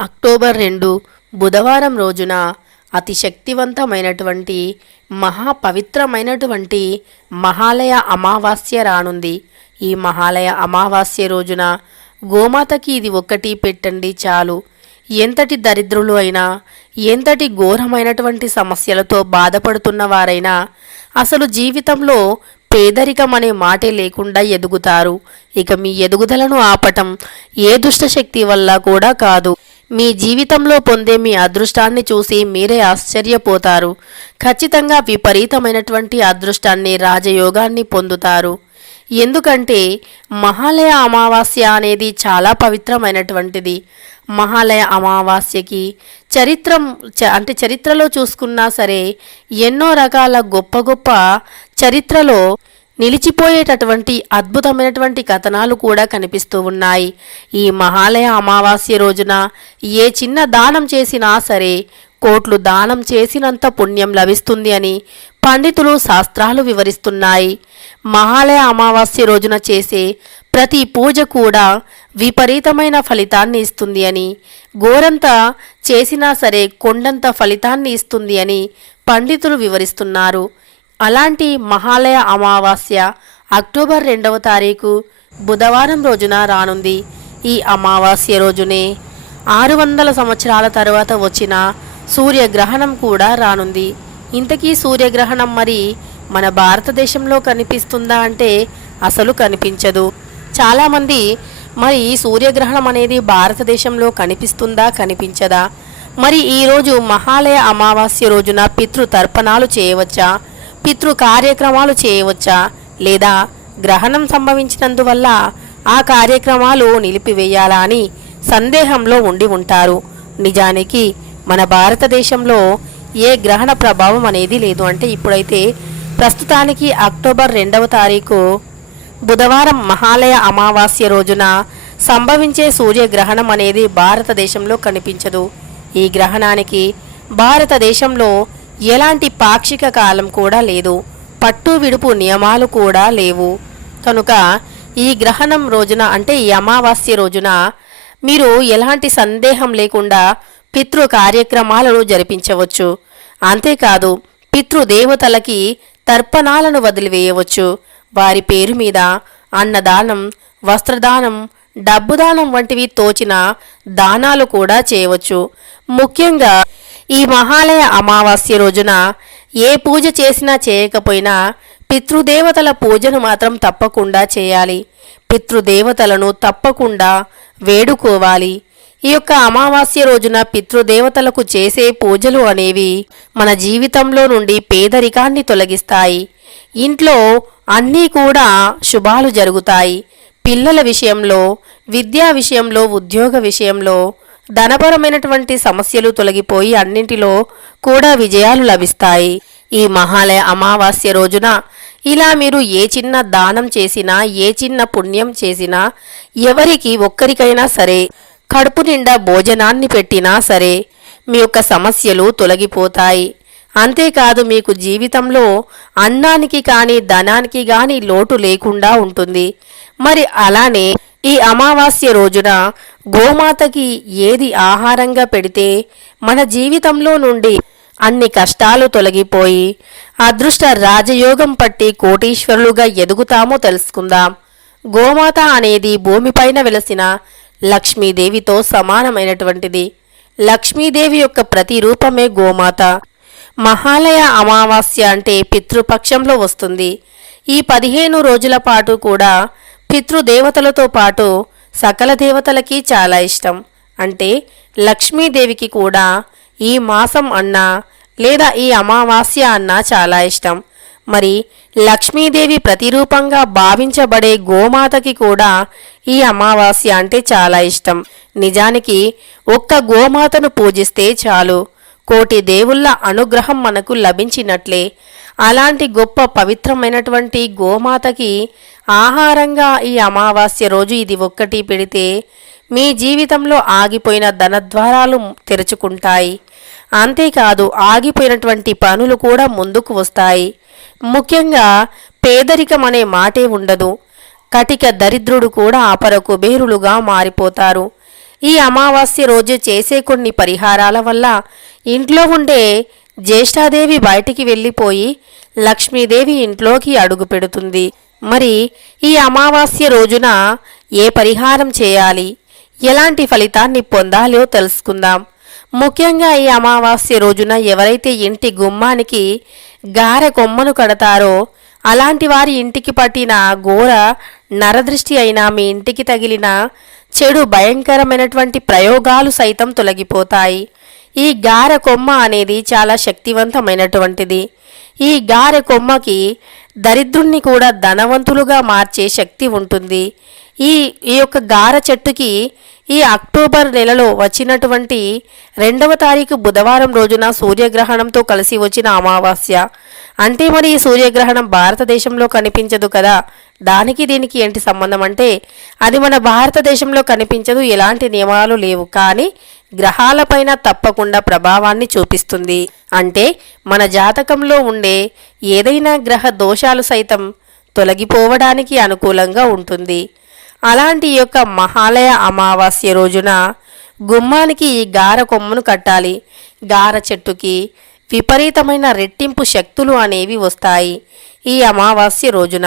October రెండు బుధవారం రోజున అతి శక్తివంతమైనటువంటి మహా పవిత్రమైనటువంటి మహాలయ అమావాస్య రానుంది. ఈ మహాలయ అమావాస్య రోజున గోమాతకి ఇది ఒక్కటి పెట్టండి చాలు. ఎంతటి దరిద్రులు అయినా ఎంతటి ఘోరమైనటువంటి సమస్యలతో బాధపడుతున్న వారైనా అసలు జీవితంలో పేదరికం అనే మాటే లేకుండా ఎదుగుతారు. ఇక మీ ఎదుగుదలను ఆపటం ఏ దుష్టశక్తి వల్ల కూడా కాదు. మీ జీవితంలో పొందే మీ అదృష్టాన్ని చూసి మీరే ఆశ్చర్యపోతారు. ఖచ్చితంగా విపరీతమైనటువంటి అదృష్టాన్ని రాజయోగాన్ని పొందుతారు. ఎందుకంటే మహాలయ అమావాస్య అనేది చాలా పవిత్రమైనటువంటిది. మహాలయ అమావాస్యకి చరిత్రం చ- అంటే చరిత్రలో చూసుకున్నా సరే ఎన్నో రకాల గొప్ప గొప్ప చరిత్రలో నిలిచిపోయేటటువంటి అద్భుతమైనటువంటి కథనాలు కూడా కనిపిస్తూ ఉన్నాయి. ఈ మహాలయ అమావాస్య రోజున ఏ చిన్న దానం చేసినా సరే కోట్లు దానం చేసినంత పుణ్యం లభిస్తుంది అని పండితులు శాస్త్రాలు వివరిస్తున్నాయి. మహాలయ అమావాస్య రోజున చేసే ప్రతి పూజ కూడా విపరీతమైన ఫలితాన్ని ఇస్తుంది అని గోరంత చేసినా సరే కొండంత ఫలితాన్ని ఇస్తుంది అని పండితులు వివరిస్తున్నారు. అలాంటి మహాలయ అమావాస్య అక్టోబర్ రెండవ తారీఖు బుధవారం రోజున రానుంది. ఈ అమావాస్య రోజునే ఆరు వందల సంవత్సరాల తర్వాత వచ్చిన సూర్యగ్రహణం కూడా రానుంది. ఇంతకీ సూర్యగ్రహణం మరి మన భారతదేశంలో కనిపిస్తుందా అంటే అసలు కనిపించదు. చాలామంది మరి ఈ సూర్యగ్రహణం అనేది భారతదేశంలో కనిపిస్తుందా కనిపించదా? మరి ఈరోజు మహాలయ అమావాస్య రోజున పితృ తర్పణాలు చేయవచ్చా? పితృ కార్యక్రమాలు చేయవచ్చా? లేదా గ్రహణం సంభవించినందువల్ల ఆ కార్యక్రమాలు నిలిపివేయాలా అని సందేహంలో ఉండి ఉంటారు. నిజానికి మన భారతదేశంలో ఏ గ్రహణ ప్రభావం అనేది లేదు. అంటే ఇప్పుడైతే ప్రస్తుతానికి అక్టోబర్ రెండవ తారీఖు బుధవారం మహాలయ అమావాస్య రోజున సంభవించే సూర్యగ్రహణం అనేది భారతదేశంలో కనిపించదు. ఈ గ్రహణానికి భారతదేశంలో ఎలాంటి పాక్షిక కాలం కూడా లేదు. పట్టు విడుపు నియమాలు కూడా లేవు. కనుక ఈ గ్రహణం రోజున అంటే ఈ అమావాస్య రోజున మీరు ఎలాంటి సందేహం లేకుండా పితృ కార్యక్రమాలను జరిపించవచ్చు. అంతేకాదు పితృదేవతలకి తర్పణాలను వదిలివేయవచ్చు. వారి పేరు మీద అన్నదానం వస్త్రదానం డబ్బుదానం వంటివి తోచిన దానాలు కూడా చేయవచ్చు. ముఖ్యంగా ఈ మహాలయ అమావాస్య రోజున ఏ పూజ చేసినా చేయకపోయినా పితృదేవతల పూజను మాత్రం తప్పకుండా చేయాలి. పితృదేవతలను తప్పకుండా వేడుకోవాలి. ఈ యొక్క అమావాస్య రోజున పితృదేవతలకు చేసే పూజలు అనేవి మన జీవితంలో నుండి పేదరికాన్ని తొలగిస్తాయి. ఇంట్లో అన్నీ కూడా శుభాలు జరుగుతాయి. పిల్లల విషయంలో విద్యా విషయంలో ఉద్యోగ విషయంలో ధనపరమైనటువంటి సమస్యలు తొలగిపోయి అన్నింటిలో కూడా విజయాలు లభిస్తాయి. ఈ మహాలయ అమావాస్య రోజున ఇలా మీరు ఏ చిన్న దానం చేసినా ఏ చిన్న పుణ్యం చేసినా ఎవరికి ఒక్కరికైనా సరే కడుపు నిండా భోజనాన్ని పెట్టినా సరే మీ యొక్క సమస్యలు తొలగిపోతాయి. అంతేకాదు మీకు జీవితంలో అన్నానికి కానీ ధనానికి కానీ లోటు లేకుండా ఉంటుంది. మరి అలానే ఈ అమావాస్య రోజున గోమాతకి ఏది ఆహారంగా పెడితే మన జీవితంలో నుండి అన్ని కష్టాలు తొలగిపోయి అదృష్ట రాజయోగం పట్టి కోటీశ్వరులుగా ఎదుగుతామో తెలుసుకుందాం. గోమాత అనేది భూమిపైన వెలసిన లక్ష్మీదేవితో సమానమైనటువంటిది. లక్ష్మీదేవి యొక్క ప్రతిరూపమే గోమాత. మహాలయ అమావాస్య అంటే పితృపక్షంలో వస్తుంది. ఈ పదిహేను రోజుల పాటు కూడా పితృదేవతలతో పాటు సకల దేవతలకి చాలా ఇష్టం. అంటే లక్ష్మీదేవికి కూడా ఈ మాసం అన్నా లేదా ఈ అమావాస్య అన్నా చాలా ఇష్టం. మరి లక్ష్మీదేవి ప్రతిరూపంగా భావించబడే గోమాతకి కూడా ఈ అమావాస్య అంటే చాలా ఇష్టం. నిజానికి ఒక్క గోమాతను పూజిస్తే చాలు. కోటి దేవుళ్ళ అనుగ్రహం మనకు లభించినట్లే. అలాంటి గొప్ప పవిత్రమైనటువంటి గోమాతకి ఆహారంగా ఈ అమావాస్య రోజు ఇది ఒక్కటి పెడితే మీ జీవితంలో ఆగిపోయిన ధనద్వారాలు తెరుచుకుంటాయి. అంతేకాదు ఆగిపోయినటువంటి పనులు కూడా ముందుకు వస్తాయి. ముఖ్యంగా పేదరికం అనే మాటే ఉండదు. కటిక దరిద్రుడు కూడా అపర కుబేరులుగా మారిపోతారు. ఈ అమావాస్య రోజు చేసే కొన్ని పరిహారాల వల్ల ఇంట్లో ఉండే జ్యేష్ఠాదేవి బయటికి వెళ్ళిపోయి లక్ష్మీదేవి ఇంట్లోకి అడుగు పెడుతుంది. మరి ఈ అమావాస్య రోజున ఏ పరిహారం చేయాలి? ఎలాంటి ఫలితాన్ని పొందాలో తెలుసుకుందాం. ముఖ్యంగా ఈ అమావాస్య రోజున ఎవరైతే ఇంటి గుమ్మానికి గారె కొమ్మను కడతారో అలాంటి వారి ఇంటికి పట్టిన ఘోర నరదృష్టి అయినా మీ ఇంటికి తగిలిన చెడు భయంకరమైనటువంటి ప్రయోగాలు సైతం తొలగిపోతాయి. ఈ గారె కొమ్మ అనేది చాలా శక్తివంతమైనటువంటిది. ఈ గారె కొమ్మకి దరిద్రుణ్ణి కూడా ధనవంతులుగా మార్చే శక్తి ఉంటుంది. ఈ ఈ యొక్క గార చెట్టుకి ఈ అక్టోబర్ నెలలో వచ్చినటువంటి రెండవ తారీఖు బుధవారం రోజున సూర్యగ్రహణంతో కలిసి వచ్చిన అమావాస్య. అంటే మరి ఈ సూర్యగ్రహణం భారతదేశంలో కనిపించదు కదా? దానికి దీనికి ఏంటి సంబంధం? అంటే అది మన భారతదేశంలో కనిపించదు. ఎలాంటి నియమాలు లేవు. కానీ గ్రహాలపైన తప్పకుండా ప్రభావాన్ని చూపిస్తుంది. అంటే మన జాతకంలో ఉండే ఏదైనా గ్రహ దోషాలు సైతం తొలగిపోవడానికి అనుకూలంగా ఉంటుంది. అలాంటి యొక్క మహాలయ అమావాస్య రోజున గుమ్మానికి ఈ గార కొమ్మను కట్టాలి. గార చెట్టుకి విపరీతమైన రెట్టింపు శక్తులు అనేవి వస్తాయి ఈ అమావాస్య రోజున.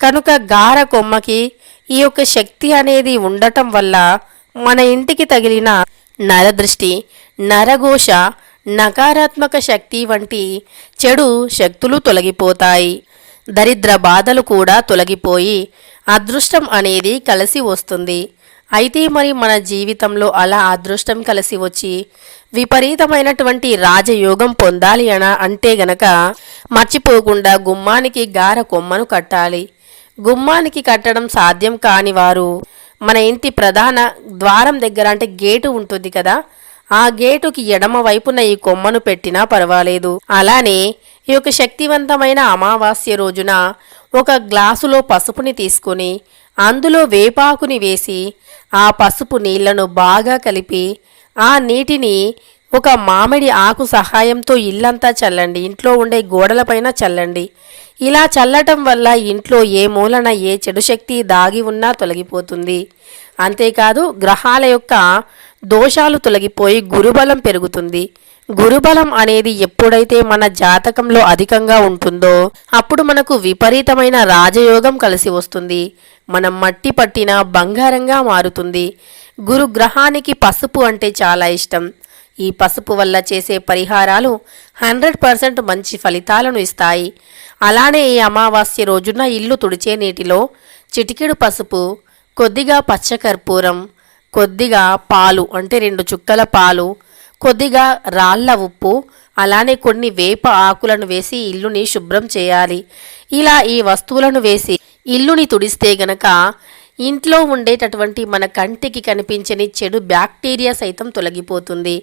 కనుక గార కొమ్మకి ఈ యొక్క శక్తి అనేది ఉండటం వల్ల మన ఇంటికి తగిలిన నరదృష్టి నరఘోష నకారాత్మక శక్తి వంటి చెడు శక్తులు తొలగిపోతాయి. దరిద్ర బాధలు కూడా తొలగిపోయి అదృష్టం అనేది కలిసి వస్తుంది. అయితే మరి మన జీవితంలో అలా అదృష్టం కలిసి వచ్చి విపరీతమైనటువంటి రాజయోగం పొందాలి అన అంటే గనక మర్చిపోకుండా గుమ్మానికి గార కొమ్మను కట్టాలి. గుమ్మానికి కట్టడం సాధ్యం కాని వారు మన ఇంటి ప్రధాన ద్వారం దగ్గర అంటే గేటు ఉంటుంది కదా ఆ గేటుకి ఎడమ వైపున ఈ కొమ్మను పెట్టినా పర్వాలేదు. అలానే ఈ యొక్క శక్తివంతమైన అమావాస్య రోజున ఒక గ్లాసులో పసుపుని తీసుకుని అందులో వేపాకుని వేసి ఆ పసుపు నీళ్ళను బాగా కలిపి ఆ నీటిని ఒక మామిడి ఆకు సహాయంతో ఇల్లంతా చల్లండి ఇంట్లో ఉండే గోడలపైన చల్లండి. ఇలా చల్లటం వల్ల ఇంట్లో ఏ మూలన ఏ చెడు శక్తి దాగి ఉన్నా తొలగిపోతుంది. అంతేకాదు గ్రహాల యొక్క దోషాలు తొలగిపోయి గురుబలం పెరుగుతుంది. గురుబలం అనేది ఎప్పుడైతే మన జాతకంలో అధికంగా ఉంటుందో అప్పుడు మనకు విపరీతమైన రాజయోగం కలిసి వస్తుంది. మనం మట్టి పట్టిన బంగారంగా మారుతుంది. గురు గ్రహానికి పసుపు అంటే చాలా ఇష్టం. ఈ పసుపు వల్ల చేసే పరిహారాలు హండ్రెడ్ పర్సెంట్ మంచి ఫలితాలను ఇస్తాయి. అలానే ఈ అమావాస్య రోజున ఇల్లు తుడిచే నీటిలో చిటికెడు పసుపు కొద్దిగా పచ్చకర్పూరం కొద్దిగా పాలు అంటే రెండు చుక్కల పాలు కొద్దిగా రాళ్ళ ఉప్పు అలానే కొన్ని వేప ఆకులను వేసి ఇల్లుని శుభ్రం చేయాలి. ఇలా ఈ వస్తువులను వేసి ఇల్లుని తుడిస్తే గనక ఇంట్లో ఉండేటటువంటి మన కంటికి కనిపించని చెడు బ్యాక్టీరియా సైతం తొలగిపోతుంది.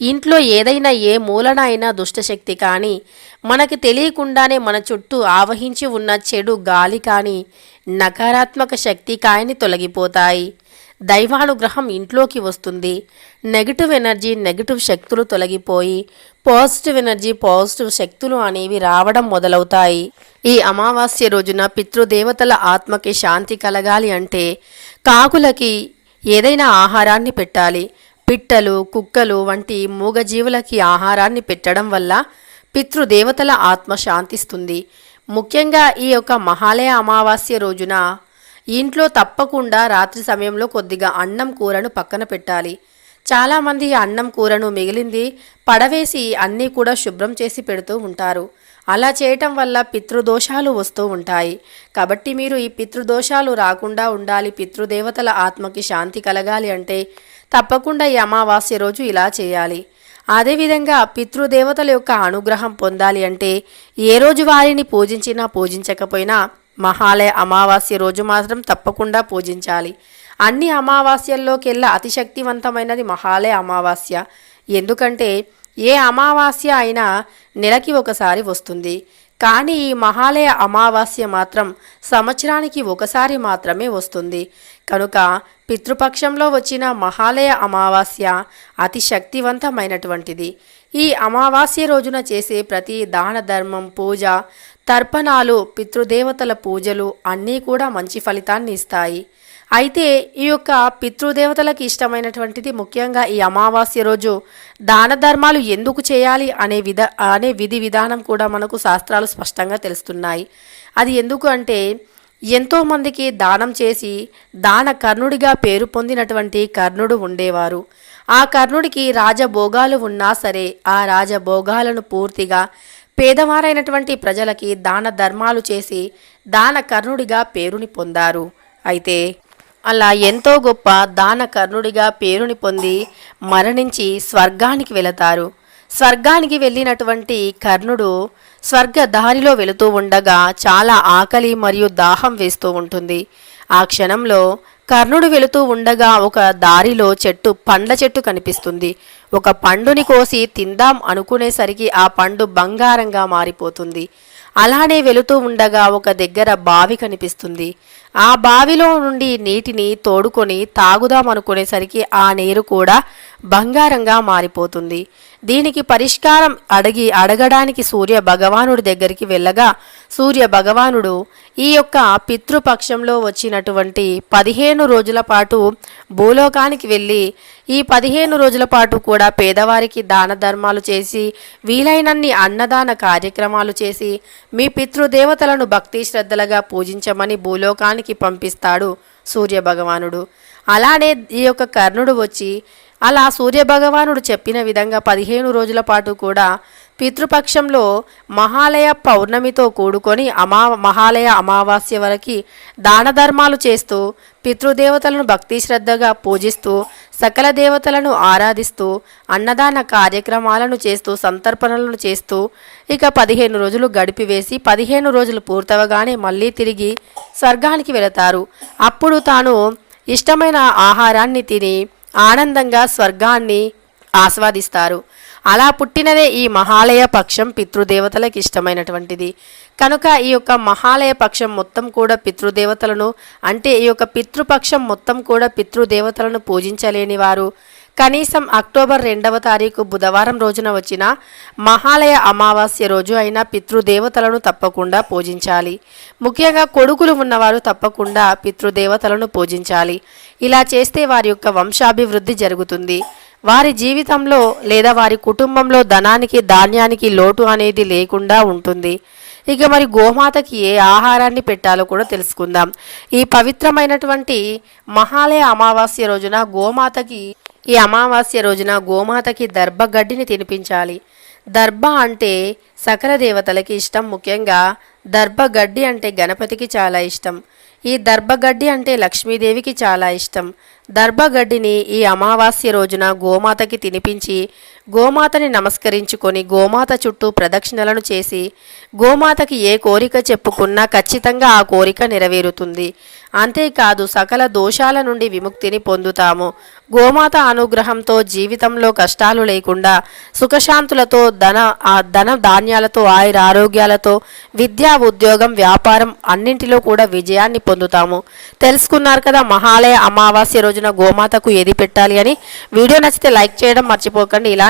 ఇంట్లో ఏదైనా ఏ మూలన అయినా దుష్టశక్తి కానీ మనకి తెలియకుండానే మన చుట్టూ ఆవహించి ఉన్న చెడు గాలి కానీ నకారాత్మక శక్తి కాయని తొలగిపోతాయి. దైవానుగ్రహం ఇంట్లోకి వస్తుంది. నెగిటివ్ ఎనర్జీ నెగిటివ్ శక్తులు తొలగిపోయి పాజిటివ్ ఎనర్జీ పాజిటివ్ శక్తులు అనేవి రావడం మొదలవుతాయి. ఈ అమావాస్య రోజున పితృదేవతల ఆత్మకి శాంతి కలగాలి అంటే కాకులకి ఏదైనా ఆహారాన్ని పెట్టాలి. పిట్టలు కుక్కలు వంటి మూగజీవులకి ఆహారాన్ని పెట్టడం వల్ల పితృదేవతల ఆత్మ శాంతిస్తుంది. ముఖ్యంగా ఈ యొక్క మహాలయ అమావాస్య రోజున ఇంట్లో తప్పకుండా రాత్రి సమయంలో కొద్దిగా అన్నం కూరను పక్కన పెట్టాలి. చాలామంది ఈ అన్నం కూరను మిగిలింది పడవేసి అన్నీ కూడా శుభ్రం చేసి పెడుతూ ఉంటారు. అలా చేయటం వల్ల పితృదోషాలు వస్తూ ఉంటాయి. కాబట్టి మీరు ఈ పితృదోషాలు రాకుండా ఉండాలి. పితృదేవతల ఆత్మకి శాంతి కలగాలి అంటే తప్పకుండా ఈ అమావాస్య రోజు ఇలా చేయాలి. అదేవిధంగా పితృదేవతల యొక్క అనుగ్రహం పొందాలి అంటే ఏ రోజు వారిని పూజించినా పూజించకపోయినా మహాలయ అమావాస్య రోజు మాత్రం తప్పకుండా పూజించాలి. అన్ని అమావాస్యల్లోకెల్లా అతి శక్తివంతమైనది మహాలయ అమావాస్య. ఎందుకంటే ఏ అమావాస్య అయినా నెలకి ఒకసారి వస్తుంది. కానీ ఈ మహాలయ అమావాస్య మాత్రం సంవత్సరానికి ఒకసారి మాత్రమే వస్తుంది. కనుక పితృపక్షంలో వచ్చిన మహాలయ అమావాస్య అతి శక్తివంతమైనటువంటిది. ఈ అమావాస్య రోజున చేసే ప్రతి దాన ధర్మం పూజ తర్పణాలు పితృదేవతల పూజలు అన్నీ కూడా మంచి ఫలితాన్ని ఇస్తాయి. అయితే ఈ యొక్క పితృదేవతలకు ఇష్టమైనటువంటిది ముఖ్యంగా ఈ అమావాస్య రోజు. దాన ధర్మాలు ఎందుకు చేయాలి అనే విధ అనే విధి విధానం కూడా మనకు శాస్త్రాలు స్పష్టంగా తెలుస్తున్నాయి. అది ఎందుకు అంటే ఎంతోమందికి దానం చేసి దాన కర్ణుడిగా పేరు పొందినటువంటి కర్ణుడు ఉండేవారు. ఆ కర్ణుడికి రాజభోగాలు ఉన్నా సరే ఆ రాజభోగాలను పూర్తిగా పేదవారైనటువంటి ప్రజలకి దాన ధర్మాలు చేసి దాన కర్ణుడిగా పేరుని పొందారు. అయితే అలా ఎంతో గొప్ప దాన కర్ణుడిగా పేరుని పొంది మరణించి స్వర్గానికి వెళతారు. స్వర్గానికి వెళ్ళినటువంటి కర్ణుడు స్వర్గ దారిలో వెళుతూ ఉండగా చాలా ఆకలి మరియు దాహం వేస్తూ ఉంటుంది. ఆ క్షణంలో కర్ణుడు వెళుతూ ఉండగా ఒక దారిలో చెట్టు పండ్ల చెట్టు కనిపిస్తుంది. ఒక పండుని కోసి తిందాం అనుకునేసరికి ఆ పండు బంగారంగా మారిపోతుంది. అలానే వెళుతూ ఉండగా ఒక దగ్గర బావి కనిపిస్తుంది. ఆ బావిలో నుండి నీటిని తోడుకొని తాగుదామనుకునేసరికి ఆ నీరు కూడా బంగారంగా మారిపోతుంది. దీనికి పరిష్కారం అడిగి అడగడానికి సూర్య భగవానుడి దగ్గరికి వెళ్ళగా సూర్య భగవానుడు ఈ యొక్క పితృపక్షంలో వచ్చినటువంటి పదిహేను రోజుల పాటు భూలోకానికి వెళ్ళి ఈ పదిహేను రోజుల పాటు కూడా పేదవారికి దాన ధర్మాలు చేసి వీలైనన్ని అన్నదాన కార్యక్రమాలు చేసి మీ పితృదేవతలను భక్తి శ్రద్ధలుగా పూజించమని భూలోకానికి పంపిస్తాడు సూర్య భగవానుడు అలానే ఈ యొక్క కర్ణుడు వచ్చి అలా సూర్యభగవానుడు చెప్పిన విధంగా పదిహేను రోజుల పాటు కూడా పితృపక్షంలో మహాలయ పౌర్ణమితో కూడుకొని అమా మహాలయ అమావాస్య వరకు దాన ధర్మాలు చేస్తూ పితృదేవతలను భక్తి శ్రద్ధగా పూజిస్తూ సకల దేవతలను ఆరాధిస్తూ అన్నదాన కార్యక్రమాలను చేస్తూ సంతర్పణలను చేస్తూ ఇక పదిహేను రోజులు గడిపివేసి పదిహేను రోజులు పూర్తవగానే మళ్ళీ తిరిగి స్వర్గానికి వెళతారు. అప్పుడు తాను ఇష్టమైన ఆహారాన్ని తిని ఆనందంగా స్వర్గాన్ని ఆస్వాదిస్తారు. అలా పుట్టినదే ఈ మహాలయ పక్షం పితృదేవతలకు ఇష్టమైనటువంటిది. కనుక ఈ యొక్క మహాలయ పక్షం మొత్తం కూడా పితృదేవతలను అంటే ఈ యొక్క పితృపక్షం మొత్తం కూడా పితృదేవతలను పూజించలేని వారు. కనీసం అక్టోబర్ రెండవ తారీఖు బుధవారం రోజున వచ్చిన మహాలయ అమావాస్య రోజు అయినా పితృదేవతలను తప్పకుండా పూజించాలి. ముఖ్యంగా కొడుకులు ఉన్నవారు తప్పకుండా పితృదేవతలను పూజించాలి. ఇలా చేస్తే వారి యొక్క వంశాభివృద్ధి జరుగుతుంది. వారి జీవితంలో లేదా వారి కుటుంబంలో ధనానికి ధాన్యానికి లోటు అనేది లేకుండా ఉంటుంది. ఇక మరి గోమాతకి ఏ ఆహారాన్ని పెట్టాలో కూడా తెలుసుకుందాం. ఈ పవిత్రమైనటువంటి మహాలయ అమావాస్య రోజున గోమాతకి ఈ అమావాస్య రోజున గోమాతకి దర్భగడ్డిని తినిపించాలి. దర్భ అంటే సకల దేవతలకి ఇష్టం. ముఖ్యంగా దర్భగడ్డి అంటే గణపతికి చాలా ఇష్టం. ఈ దర్భగడ్డి అంటే లక్ష్మీదేవికి చాలా ఇష్టం. దర్భగడ్డిని ఈ అమావాస్య రోజున గోమాతకి తినిపించి గోమాతని నమస్కరించుకొని గోమాత చుట్టూ ప్రదక్షిణలను చేసి గోమాతకి ఏ కోరిక చెప్పుకున్నా ఖచ్చితంగా ఆ కోరిక నెరవేరుతుంది. అంతేకాదు సకల దోషాల నుండి విముక్తిని పొందుతాము. గోమాత అనుగ్రహంతో జీవితంలో కష్టాలు లేకుండా సుఖశాంతులతో ధన ధన ధాన్యాలతో ఆయుర ఆరోగ్యాలతో విద్యా ఉద్యోగం వ్యాపారం అన్నింటిలో కూడా విజయాన్ని పొందుతాము. తెలుసుకున్నారు కదా మహాలయ అమావాస్య రోజున గోమాతకు ఏది పెట్టాలి అని? వీడియో నచ్చితే లైక్ చేయడం మర్చిపోకండి.